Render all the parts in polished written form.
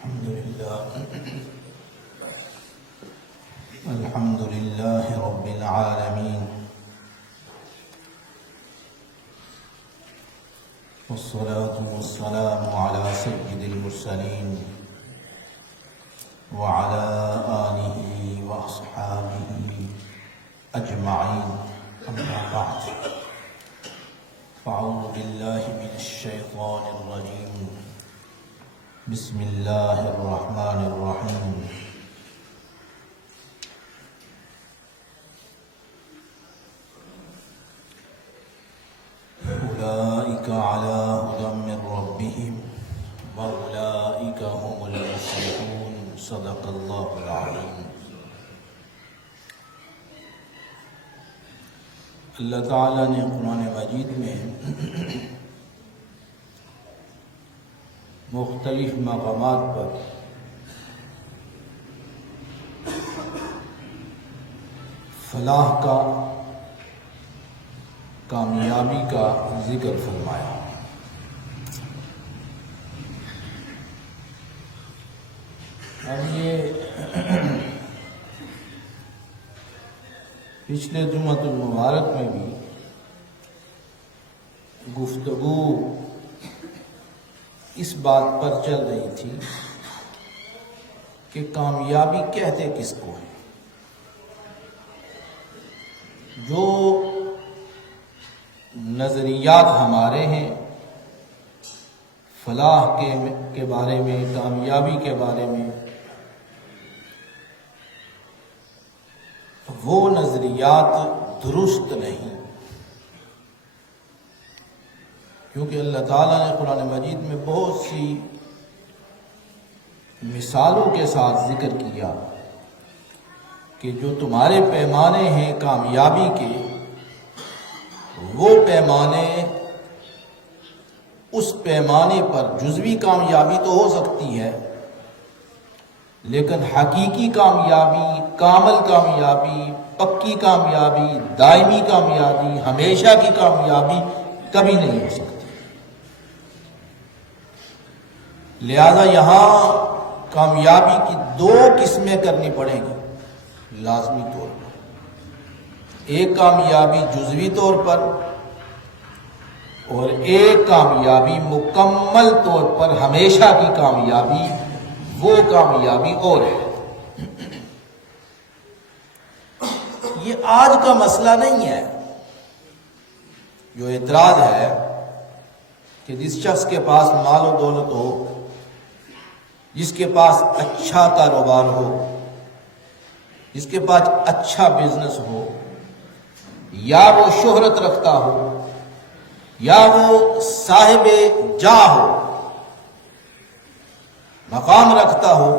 الحمد لله رب العالمين، والصلاة والسلام على سيد المرسلين وعلى آله وأصحابه أجمعين، أما بعد، فأعوذ بالله من الشيطان الرجيم، بسم الله الرحمن الرحيم. أولئك على هدى من ربهم وأولئك هم المفلحون، صدق الله العظيم. اللہ تعالیٰ نے قرآن مجید میں مختلف مقامات پر فلاح کا، کامیابی کا ذکر فرمایا. اب یہ پچھلے جمعۃ المبارک میں بھی گفتگو اس بات پر چل رہی تھی کہ کامیابی کہتے کس کو ہے. جو نظریات ہمارے ہیں فلاح کے بارے میں، کامیابی کے بارے میں، وہ نظریات درست نہیں، کیونکہ اللہ تعالیٰ نے قرآن مجید میں بہت سی مثالوں کے ساتھ ذکر کیا کہ جو تمہارے پیمانے ہیں کامیابی کے، وہ پیمانے، اس پیمانے پر جزوی کامیابی تو ہو سکتی ہے، لیکن حقیقی کامیابی، کامل کامیابی، پکی کامیابی، دائمی کامیابی، ہمیشہ کی کامیابی کبھی نہیں ہو سکتی. لہذا یہاں کامیابی کی دو قسمیں کرنی پڑیں گی لازمی طور پر. ایک کامیابی جزوی طور پر اور ایک کامیابی مکمل طور پر ہمیشہ کی کامیابی، وہ کامیابی اور ہے. یہ آج کا مسئلہ نہیں ہے. جو اعتراض ہے کہ جس شخص کے پاس مال و دولت ہو، جس کے پاس اچھا کاروبار ہو، جس کے پاس اچھا بزنس ہو، یا وہ شہرت رکھتا ہو، یا وہ صاحب جاہ ہو، مقام رکھتا ہو،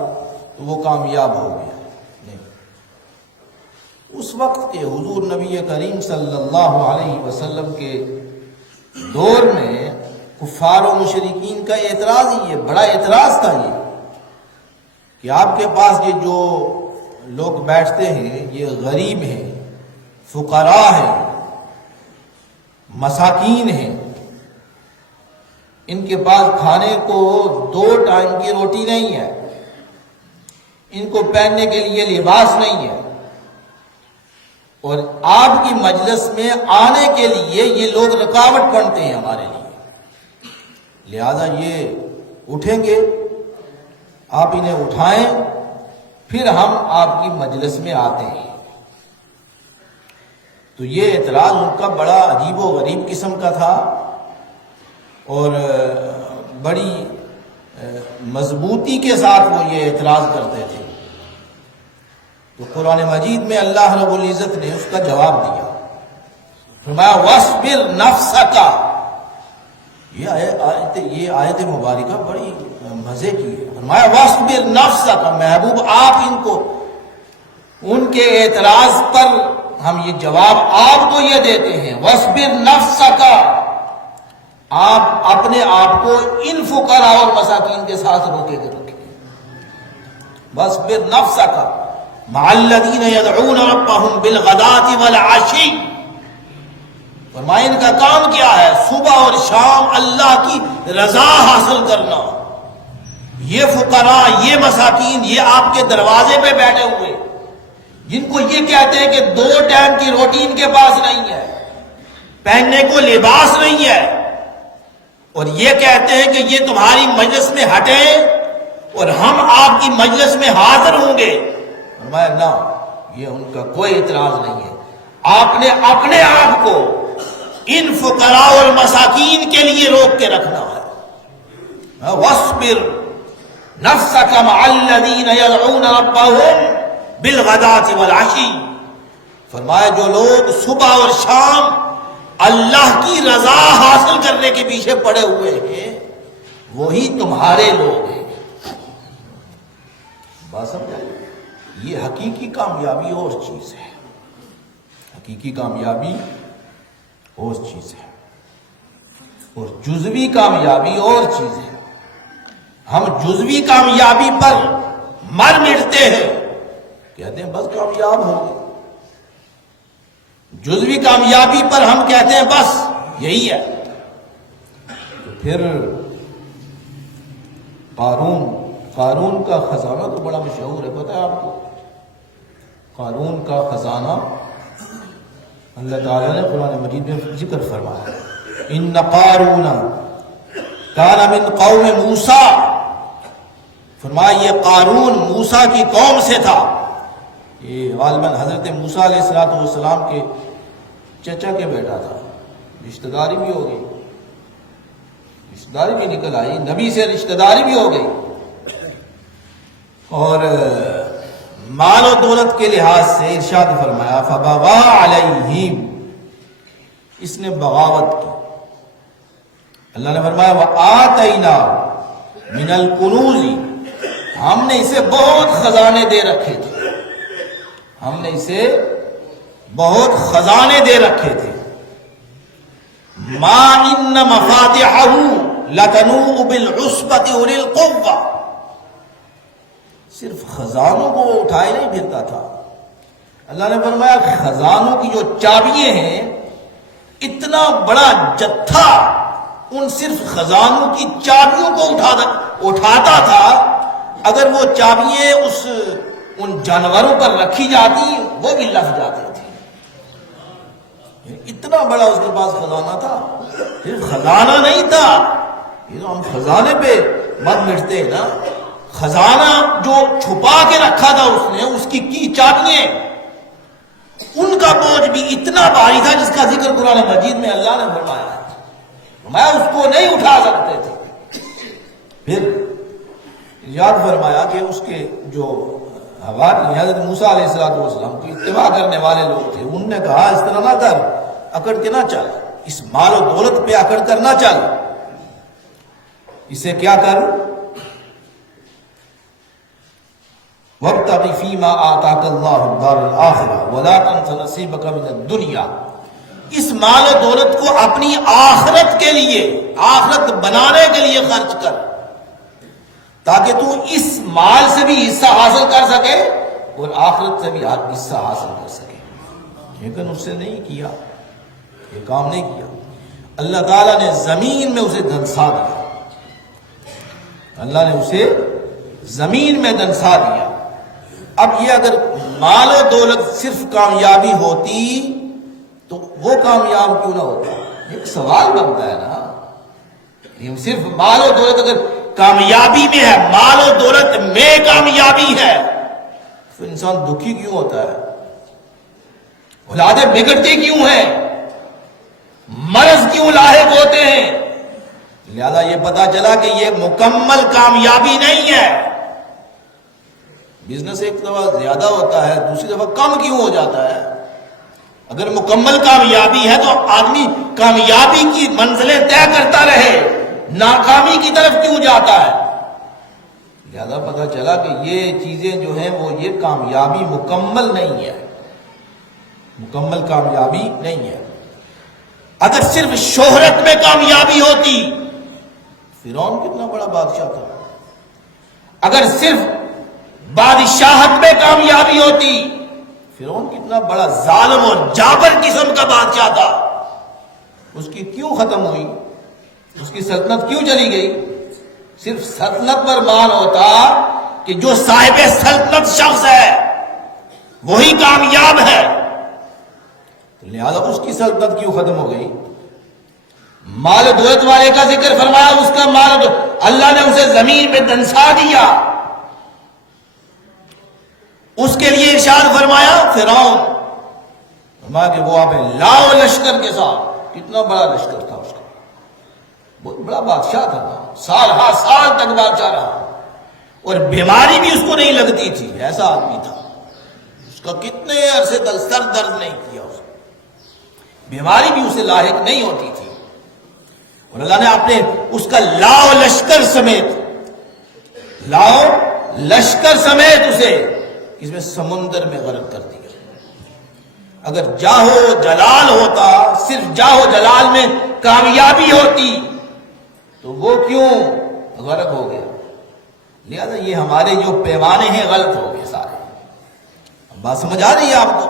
تو وہ کامیاب ہو گیا. نہیں. اس وقت کے حضور نبی کریم صلی اللہ علیہ وسلم کے دور میں کفار و مشرکین کا اعتراض ہی یہ بڑا اعتراض تھا، یہ کہ آپ کے پاس یہ جو لوگ بیٹھتے ہیں یہ غریب ہیں، فقراء ہیں، مساکین ہیں، ان کے پاس کھانے کو 2 ٹائم کی روٹی نہیں ہے، ان کو پہننے کے لیے لباس نہیں ہے، اور آپ کی مجلس میں آنے کے لیے یہ لوگ رکاوٹ بنتے ہیں ہمارے لیے. لہذا یہ اٹھیں گے، آپ انہیں اٹھائیں، پھر ہم آپ کی مجلس میں آتے ہیں. تو یہ اعتراض ان کا بڑا عجیب و غریب قسم کا تھا، اور بڑی مضبوطی کے ساتھ وہ یہ اعتراض کرتے تھے. تو قرآن مجید میں اللہ رب العزت نے اس کا جواب دیا. فرمایا وَاصْبِرْ نَفْسَكَ. یہ آیت مبارکہ بڑی مزے کی ہے. فرمایا وَاصْبِرْ نَفْسَكَ. محبوب آپ ان کو، ان کے اعتراض پر ہم یہ جواب آپ کو یہ دیتے ہیں. وَاصْبِرْ نَفْسَكَ. آپ اپنے آپ کو ان فقراء اور مساکین کے ساتھ روکے گے. وَاصْبِرْ نَفْسَكَ مَعَ الَّذِينَ يَدْعُونَ رَبَّهُمْ بِالْغَدَاةِ وَالْعَشِيِّ. فرمایا ان کا کام کیا ہے؟ صبح اور شام اللہ کی رضا حاصل کرنا، یہ فقراء، یہ مساکین، یہ آپ کے دروازے پہ بیٹھے ہوئے، جن کو یہ کہتے ہیں کہ 2 ٹائم کی روٹی ان کے پاس نہیں ہے، پہننے کو لباس نہیں ہے، اور یہ کہتے ہیں کہ یہ تمہاری مجلس میں ہٹیں اور ہم آپ کی مجلس میں حاضر ہوں گے، فرمایا نہ، یہ ان کا کوئی اعتراض نہیں ہے، آپ نے اپنے آپ کو ان فقراء اور مساکین کے لیے روک کے رکھنا ہے۔ وَاصْبِرْ نَفْسَكَ مَعَ الَّذِينَ يَدْعُونَ رَبَّهُمْ بِالْغَدَاةِ وَالْعَشِيِّ، فرمایا جو لوگ صبح اور شام اللہ کی رضا حاصل کرنے کے پیچھے پڑے ہوئے ہیں وہی تمہارے لوگ ہیں۔ بات سمجھا؟ یہ حقیقی کامیابی اور چیز ہے، حقیقی کامیابی اور چیز ہے، اور جزوی کامیابی اور چیز ہے۔ ہم جزوی کامیابی پر مر مٹتے ہیں، کہتے ہیں بس کامیاب ہو گئے، جزوی کامیابی پر ہم کہتے ہیں بس یہی ہے۔ تو پھر قارون کا خزانہ تو بڑا مشہور ہے، پتہ ہے آپ کو؟ قارون کا خزانہ اللہ تعالیٰ نے قرآن مجید میں ذکر فرمایا، ان قارون کان من قوم موسیٰ، فرمایا یہ قارون موسیٰ کی قوم سے تھا، یہ غالباً حضرت موسیٰ علیہ السلام کے چچا کے بیٹا تھا، رشتہ داری بھی ہو گئی، رشتہ داری بھی نکل آئی، نبی سے رشتہ داری بھی ہو گئی، اور مال و دولت کے لحاظ سے ارشاد فرمایا فبغى علیہم، اس نے بغاوت کی۔ اللہ نے فرمایا وآتینا من الکنوز، ہم نے اسے بہت خزانے دے رکھے تھے، ہم نے اسے بہت خزانے دے رکھے تھے، ما ان مفاتحہ لتنوء بالعصبۃ اولي القوہ، صرف خزانوں کو اٹھائے نہیں پھرتا تھا، اللہ نے فرمایا خزانوں کی جو چابیاں ہیں، اتنا بڑا جتھا ان صرف خزانوں کی چابیوں کو اٹھاتا تھا، اگر وہ چابیاں ان جانوروں پر رکھی جاتی وہ بھی لگ جاتے تھے، اتنا بڑا اس کے پاس خزانہ تھا۔ صرف خزانہ نہیں تھا، یہ تو ہم خزانے پہ مت مٹتے نا، خزانہ جو چھپا کے رکھا تھا اس نے، اس کی چابیاں، ان کا بوجھ بھی اتنا بھاری تھا جس کا ذکر قرآن مجید میں اللہ نے فرمایا ہے، میں اس کو نہیں اٹھا سکتے تھے۔ پھر یاد فرمایا کہ اس کے جو حواری حضرت موسیٰ علیہ السلام کی اتباع کرنے والے لوگ تھے، انہوں نے کہا اس طرح نہ کر، اکڑ کے نہ چل، اس مال و دولت پہ اکڑ کر نہ چل، اسے کیا کر، وَابْتَغِ فِي مَا آتَاكَ اللَّهُ الدَّارَ الْآخِرَةَ وَلَا تَنْسَ نَصِيبَكَ مِنَ الدُّنْيَا، اس مال و دولت کو اپنی آخرت کے لیے، آخرت بنانے کے لیے خرچ کر، تاکہ تو اس مال سے بھی حصہ حاصل کر سکے اور آخرت سے بھی حصہ حاصل کر سکے۔ لیکن اس سے نہیں کیا، یہ کام نہیں کیا، اللہ تعالیٰ نے زمین میں اسے دھنسا دیا، اللہ نے اسے زمین میں دھنسا دیا۔ اب یہ اگر مال و دولت صرف کامیابی ہوتی تو وہ کامیاب کیوں نہ ہوتا؟ ایک سوال بنتا ہے نا، یہ صرف مال و دولت اگر کامیابی میں ہے، مال و دولت میں کامیابی ہے، تو انسان دکھی کیوں ہوتا ہے؟ اولادیں بگڑتی کیوں ہیں؟ مرض کیوں لاحق ہوتے ہیں؟ لہذا یہ پتا چلا کہ یہ مکمل کامیابی نہیں ہے۔ بزنس ایک دفعہ زیادہ ہوتا ہے، دوسری دفعہ کم کیوں ہو جاتا ہے؟ اگر مکمل کامیابی ہے تو آدمی کامیابی کی منزلیں طے کرتا رہے، ناکامی کی طرف کیوں جاتا ہے؟ لہذا پتہ چلا کہ یہ چیزیں جو ہیں وہ یہ کامیابی مکمل نہیں ہے، مکمل کامیابی نہیں ہے۔ اگر صرف شہرت میں کامیابی ہوتی، فرعون کتنا بڑا بادشاہ تھا، اگر صرف بادشاہت میں کامیابی ہوتی، فرعون کتنا بڑا ظالم اور جابر قسم کا بادشاہ تھا، اس کی کیوں ختم ہوئی؟ اس کی سلطنت کیوں چلی گئی؟ صرف سلطنت پر مان ہوتا کہ جو صاحب سلطنت شخص ہے وہی کامیاب ہے، لہذا اس کی سلطنت کیوں ختم ہو گئی؟ مال و دولت والے کا ذکر فرمایا، اس کا مال اللہ نے اسے زمین پہ دنسا دیا. اس کے لیے ارشاد فرمایا فرعون، فرمایا کہ وہ آپ لاؤ لشکر کے ساتھ، کتنا بڑا لشکر تھا اس کا، بہت بڑا بادشاہ تھا، سال ہا سال تک بادشاہ رہا، اور بیماری بھی اس کو نہیں لگتی تھی، ایسا آدمی تھا. اس کا کتنے عرصے تک سر درد نہیں کیا، اس بیماری بھی اسے لاحق نہیں ہوتی تھی. اور اللہ نے اپنے اس کا لاؤ لشکر سمیت اسے اس میں سمندر میں غرق کر دیا. اگر جاہو جلال ہوتا، صرف جاہو جلال میں کامیابی ہوتی تو وہ کیوں غرق ہو گیا؟ لہذا یہ ہمارے جو پیمانے ہیں غلط ہو گئے سارے. بات سمجھ آ رہی ہے آپ کو؟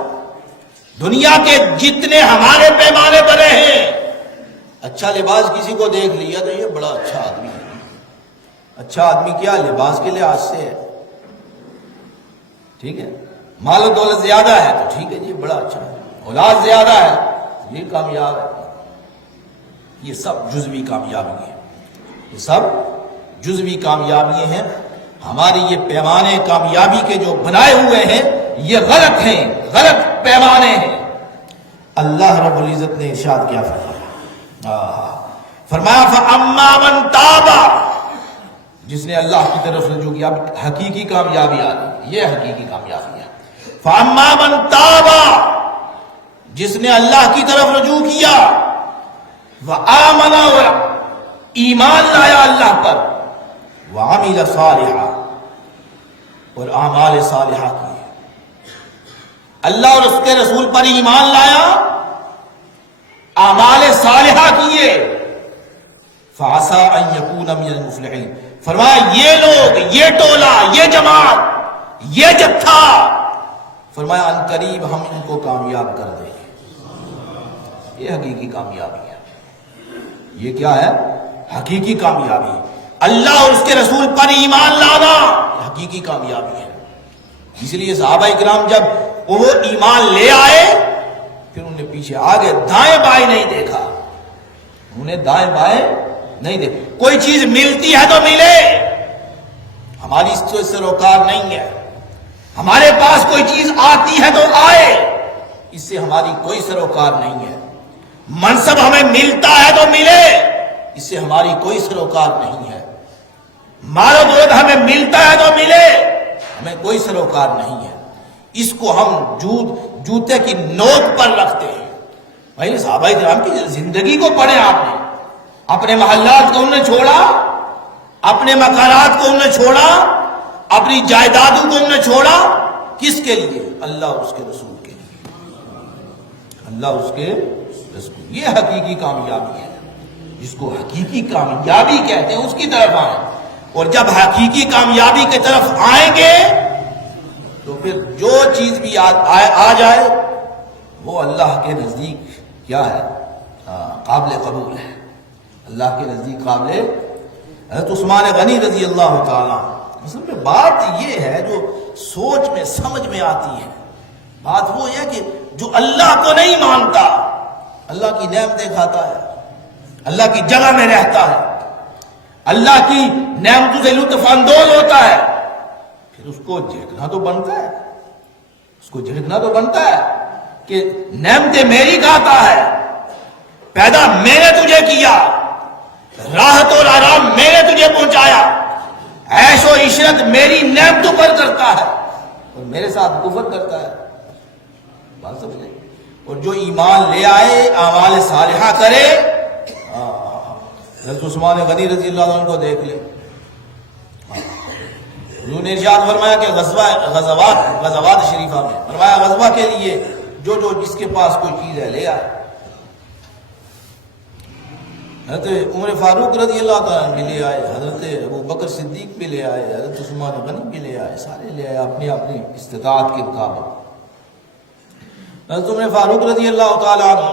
دنیا کے جتنے ہمارے پیمانے بنے ہیں، اچھا لباس کسی کو دیکھ لیا تو یہ بڑا اچھا آدمی ہے. اچھا آدمی کیا؟ لباس کے لحاظ سے ہے، ٹھیک ہے. مال و دولت زیادہ ہے تو ٹھیک ہے جی بڑا اچھا ہے، اولاد زیادہ ہے یہ کامیاب ہے. یہ سب جزوی کامیابی ہے، یہ سب جزوی کامیابی ہیں. ہماری یہ پیمانے کامیابی کے جو بنائے ہوئے ہیں یہ غلط ہیں، غلط پیمانے ہیں. اللہ رب العزت نے ارشاد کیا فرمایا فَأَمَّا مَن تَابَ، جس نے اللہ کی طرف رجوع کیا. حقیقی کامیابی آ رہی، یہ حقیقی کامیابی ہے. فَأَمَّا مَن تَابَ، جس نے اللہ کی طرف رجوع کیا، وَآمَنَ، ایمان لایا اللہ پر، وَعَمِلَ صَالِحًا، اور اعمال صالحہ کیے. اللہ اور اس کے رسول پر ایمان لایا، اعمال صالحہ کیے، فَعَسَىٰ أَن يَكُونَ مِنَ الْمُفْلِحِينَ. فرمایا یہ لوگ، یہ ٹولہ، یہ جماعت، یہ جتھا، فرمایا ان قریب ہم ان کو کامیاب کر دیں گے. یہ حقیقی کامیابی ہے. یہ کیا ہے؟ حقیقی کامیابی. اللہ اور اس کے رسول پر ایمان لانا حقیقی کامیابی ہے. اس لیے صحابہ کرام جب وہ ایمان لے آئے پھر انہیں پیچھے آگے دائیں بائیں نہیں دیکھا، انہیں دائیں بائیں نہیں دیکھا. کوئی چیز ملتی ہے تو ملے، ہماری اس سے سروکار نہیں ہے. ہمارے پاس کوئی چیز آتی ہے تو آئے، اس سے ہماری کوئی سروکار نہیں ہے. منصب ہمیں ملتا ہے تو ملے، اس سے ہماری کوئی سروکار نہیں ہے. مال و دولت ہمیں ملتا ہے تو ملے، ہمیں کوئی سروکار نہیں ہے. اس کو ہم جوتے کی نوک پر رکھتے ہیں. بھائی صحابہ کرام کی زندگی کو پڑھیں آپ نے، اپنے محلات کو انہوں نے چھوڑا، اپنے مکانات کو انہوں نے چھوڑا، اپنی جائیدادوں کو انہوں نے چھوڑا، کس کے لیے؟ اللہ اور اس کے رسول کے لیے. اللہ اور اس کے رسول، یہ حقیقی کامیابی ہے. جس کو حقیقی کامیابی کہتے ہیں اس کی طرف آئیں. اور جب حقیقی کامیابی کی طرف آئیں گے تو پھر جو چیز بھی آ جائے وہ اللہ کے نزدیک کیا ہے؟ قابل قبول ہے. اللہ کے نزدیک قابل. حضرت عثمان غنی رضی اللہ تعالیٰ، اصل میں بات یہ ہے جو سوچ میں سمجھ میں آتی ہے، بات وہ ہے کہ جو اللہ کو نہیں مانتا، اللہ کی نعمتیں کھاتا ہے، اللہ کی جگہ میں رہتا ہے، اللہ کی نعمتوں سے لطف اندوز ہوتا ہے، پھر اس کو جھڑکنا تو بنتا ہے، اس کو جھڑکنا تو بنتا ہے کہ نعمتیں میری کھاتا ہے، پیدا میں نے تجھے کیا، راحت اور آرام میں نے تجھے پہنچایا، عیش و عشرت میری نعمتوں پر کرتا ہے اور میرے ساتھ کفر کرتا ہے. بات سمجھے؟ اور جو ایمان لے آئے، اعمال صالحہ کرے. حضرت عثمان غنی رضی اللہ عنہ کو دیکھ لے، انہوں نے ارشاد فرمایا کہ غزوات شریفہ میں فرمایا غزوہ کے لیے جو جس کے پاس کوئی چیز ہے لے آئے. حضرت عمر فاروق رضی اللہ تعالیٰ بھی لے آئے، حضرت ابو بکر صدیق بھی لے آئے، حضرت عثمان غنی بھی لے آئے، سارے لے آئے اپنی اپنی استطاعت کے مطابق. حضرت عمر فاروق رضی اللہ تعالیٰ عنہ،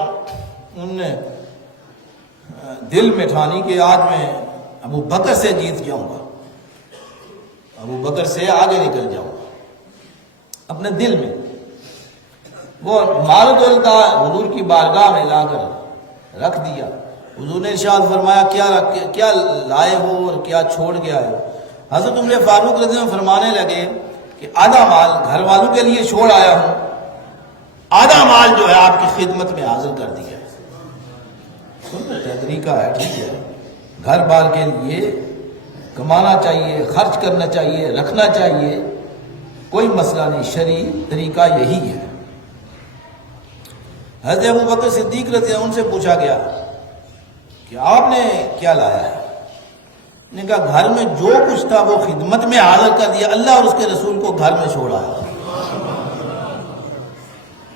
انہوں نے دل میں ٹھانی کہ آج میں ابو بکر سے جیت جاؤں گا، ابو بکر سے آگے نکل جاؤں گا. اپنے دل میں وہ مال و دولت حضور کی بارگاہ میں لا کر رکھ دیا. حضور نے ارشاد فرمایا کیا لائے ہو اور کیا چھوڑ کے آئے ہو؟ حضرت عمر فاروق رضی اللہ عنہ فرمانے لگے کہ آدھا مال گھر والوں کے لیے چھوڑ آیا ہوں، آدھا مال جو ہے آپ کی خدمت میں حاضر کر دیا. طریقہ ہے، ٹھیک ہے، گھر بار کے لیے کمانا چاہیے، خرچ کرنا چاہیے، رکھنا چاہیے، کوئی مسئلہ نہیں، شرعی طریقہ یہی ہے. حضرت ابو بکر صدیق رضی اللہ عنہ ان سے پوچھا گیا کہ آپ نے کیا لایا ہے؟ نے کہا گھر میں جو کچھ تھا وہ خدمت میں حاضر کر دیا، اللہ اور اس کے رسول کو گھر میں چھوڑا ہے.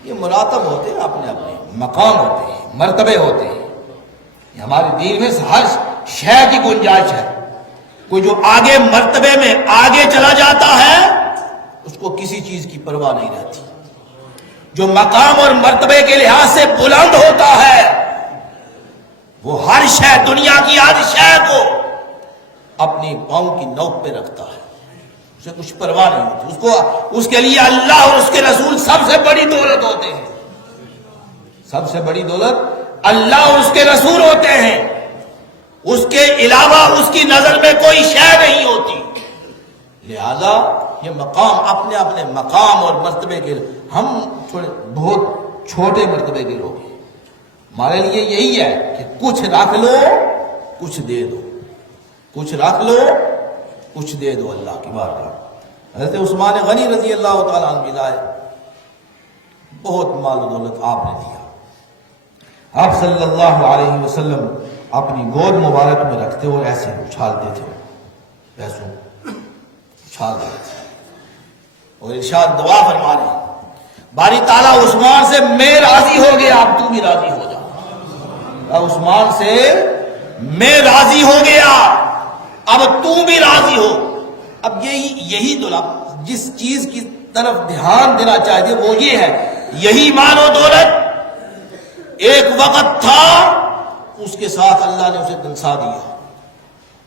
یہ مراتب ہوتے ہیں، اپنے اپنے مقام ہوتے ہیں، مرتبے ہوتے ہیں. ہمارے دین میں ہر شے کی گنجائش ہے. کوئی جو آگے مرتبے میں آگے چلا جاتا ہے اس کو کسی چیز کی پرواہ نہیں رہتی. جو مقام اور مرتبے کے لحاظ سے بلند ہوتا ہے وہ ہر شے، دنیا کی ہر شے کو اپنی پاؤں کی نوک پہ رکھتا ہے، اسے کچھ پرواہ نہیں ہوتی. اس کے لیے اللہ اور اس کے رسول سب سے بڑی دولت ہوتے ہیں. سب سے بڑی دولت اللہ اور اس کے رسول ہوتے ہیں. اس کے علاوہ اس کی نظر میں کوئی شے نہیں ہوتی. لہذا یہ مقام اپنے اپنے مقام اور مرتبے کے، ہم بہت چھوٹے مرتبے کے لوگ ہیں. ہمارے لیے یہی ہے کہ کچھ رکھ لو کچھ دے دو، کچھ رکھ لو کچھ دے دو اللہ کی بارگاہ. حضرت عثمان غنی رضی اللہ تعالیٰ عنہ لائے، بہت مال و دولت آپ نے دیا. آپ صلی اللہ علیہ وسلم اپنی گود مبارک میں رکھتے اور ایسے اچھالتے تھے، پیسوں اچھال دیتے تھے اور ارشاد دعا فرما رہے ہیں باری تعالیٰ عثمان سے میں راضی ہو گیا، اب تو بھی راضی ہو جا. عثمان سے میں راضی ہو گیا، اب تو بھی راضی ہو. اب یہی دولت جس چیز کی طرف دھیان دینا چاہیے وہ یہ ہے. یہی مال و دولت ایک وقت تھا، اس کے ساتھ اللہ نے اسے دنسا دیا،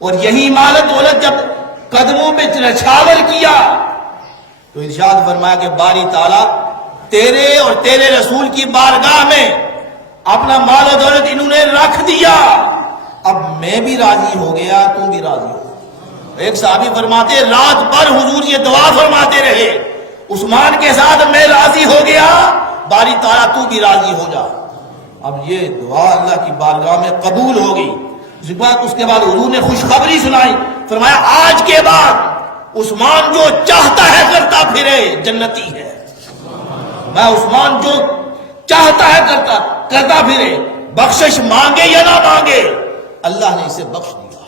اور یہی مال و دولت جب قدموں میں نچھاور کیا تو ارشاد فرمایا کہ باری تعالیٰ تیرے اور تیرے رسول کی بارگاہ میں اپنا مال و دولت انہوں نے رکھ دیا، اب میں بھی راضی ہو گیا، تم بھی راضی ہو. ایک صحابی فرماتے رات بھر حضور یہ دعا فرماتے رہے، عثمان کے ساتھ میں راضی ہو گیا، باری تعالیٰ تو بھی راضی ہو جا. اب یہ دعا اللہ کی بارگاہ میں قبول ہو گئی. اس کے بعد حضور نے خوشخبری سنائی، فرمایا آج کے بعد عثمان جو چاہتا ہے کرتا پھرے جنتی ہے. میں عثمان جو چاہتا ہے کرتا پھرے، بخشش مانگے یا نہ مانگے اللہ نے اسے بخش دیا.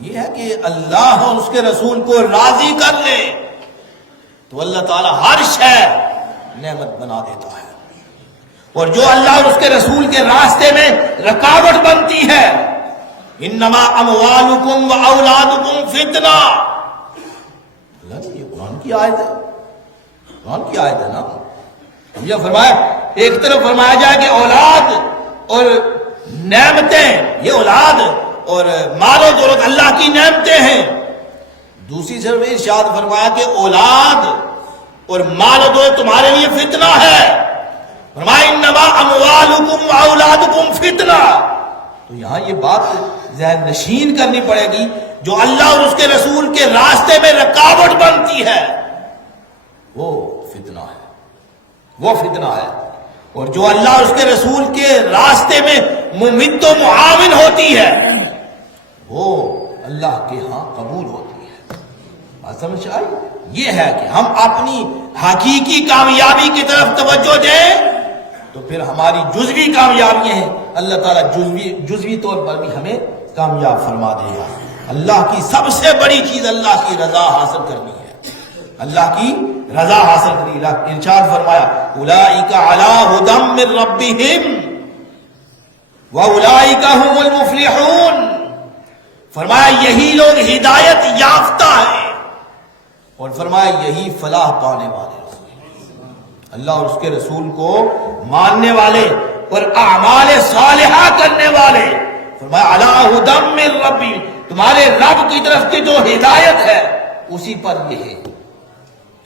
یہ ہے کہ اللہ اور اس کے رسول کو راضی کر لے تو اللہ تعالیٰ ہر شے نعمت بنا دیتا ہے. اور جو اللہ اور اس کے رسول کے راستے میں رکاوٹ بنتی ہے، انما اموالکم و اولادکم فتنہ، اللہ نے یہ قرآن کی آیت ہے، قرآن کی آیت ہے نا. یہ فرمایا ایک طرف فرمایا جائے کہ اولاد اور نعمتیں، یہ اولاد اور مال و دولت اللہ کی نعمتیں ہیں. دوسری طرف ارشاد فرمایا کہ اولاد اور مال و دولت تمہارے لیے فتنہ ہے. فرمایا انما اموالکم و اولادکم فتنہ. تو یہاں یہ بات ذہن نشین کرنی پڑے گی، جو اللہ اور اس کے رسول کے راستے میں رکاوٹ بنتی ہے وہ فتنہ ہے، وہ فتنہ ہے. اور جو اللہ اور اس کے رسول کے راستے میں ممد و معاون ہوتی ہے وہ اللہ کے ہاں قبول ہوتی ہے. بات سمجھ آئی؟ یہ ہے کہ ہم اپنی حقیقی کامیابی کی طرف توجہ دیں تو پھر ہماری جزوی کامیابیاں ہیں اللہ تعالیٰ جزوی طور پر بھی ہمیں کامیاب فرما دے گا. اللہ کی سب سے بڑی چیز اللہ کی رضا حاصل کرنی ہے، اللہ کی رضا حاصل کرنی. ارشاد فرمایا اولئک علی ھدی من ربہم واولئک هم المفلحون. فرمایا یہی لوگ ہدایت یافتہ ہیں، اور فرمایا یہی فلاح پانے والے لوگ ہیں. اللہ اور اس کے رسول کو ماننے والے اور اعمال صالحہ کرنے والے، فرمایا علی ھدی من ربی، تمہارے رب کی طرف کی جو ہدایت ہے اسی پر یہ ہے،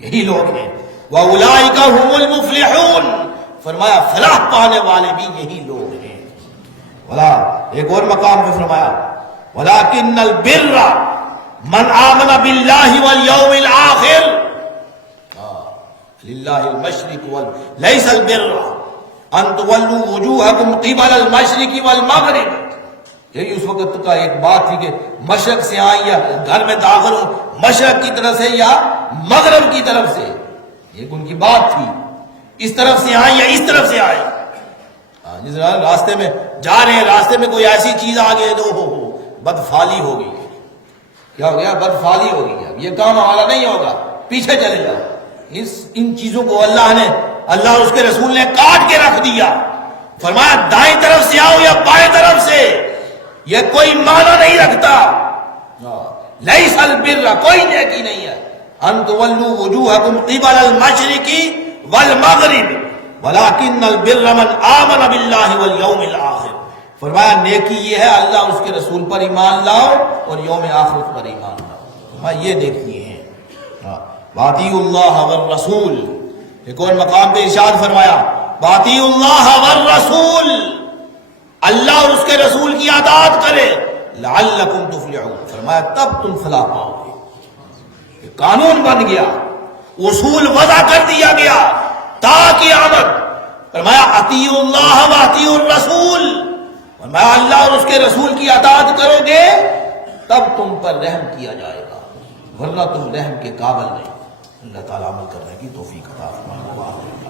یہی لوگ ہیں۔ وَأُولَٰئِكَ هُمُ الْمُفْلِحُونَ، فرمایا فلاح پانے والے بھی یہی لوگ ہیں۔ ولا ایک اور مقام پہ فرمایا وَلَٰكِنَّ الْبِرَّ مَنْ آمَنَ بِاللَّهِ وَالْيَوْمِ الْآخِرِ لِلَّهِ الْمَشْرِقُ لَيْسَ الْبِرَّ أَن تُوَلُّوا وُجُوهَكُمْ قِبَلَ الْمَشْرِقِ وَالْمَغْرِبِ۔ یہی اس وقت کا ایک بات تھی کہ مشرق سے آئیں یا گھر میں داخل ہوں مشرق کی طرف سے یا مغرب کی طرف سے، ایک ان کی بات تھی، اس طرف سے آئیں یا اس طرف سے آئیں۔ جس طرح راستے میں جا رہے ہیں، راستے میں کوئی ایسی چیز آ گئی تو ہو بدفعالی ہو گئی، کیا ہو گیا؟ بدفعالی ہو گئی، اب یہ کام ہمارا نہیں ہوگا، پیچھے چلے جاؤ۔ ان چیزوں کو اللہ اور اس کے رسول نے کاٹ کے رکھ دیا، فرمایا دائیں طرف سے آؤ یا بائیں طرف سے، یہ کوئی معنی نہیں رکھتا۔ لیس البر، کوئی نیکی نہیں ہے، ان تولوا وجوہکم قبل المشرق والمغرب ولکن البر من آمن باللہ والیوم الآخر، فرمایا نیکی یہ ہے اللہ اور اس کے رسول پر ایمان لاؤ اور یوم آخرت پر ایمان لاؤ، فرمایا یہ نیکی ہے۔ وَأَطِیعُوا اللَّهَ وَالرَّسُولَ، ایک اور مقام پہ ارشاد فرمایا وَأَطِیعُوا اللَّهَ وَالرَّسُولَ، اللہ اور اس کے رسول کی اطاعت کرے، لعلکم تفلحون، فرمایا تب تم فلاح پاؤ گے۔ قانون بن گیا، اصول وضع کر دیا گیا تا قیامت، فرمایا اطیعوا اللہ واطیعوا الرسول، فرمایا اللہ اور اس کے رسول کی اطاعت کرو گے تب تم پر رحم کیا جائے گا، ورنہ تم رحم کے قابل نہیں۔ اللہ تعالیٰ عمل کرنے کی توفیق عطا فرمائے۔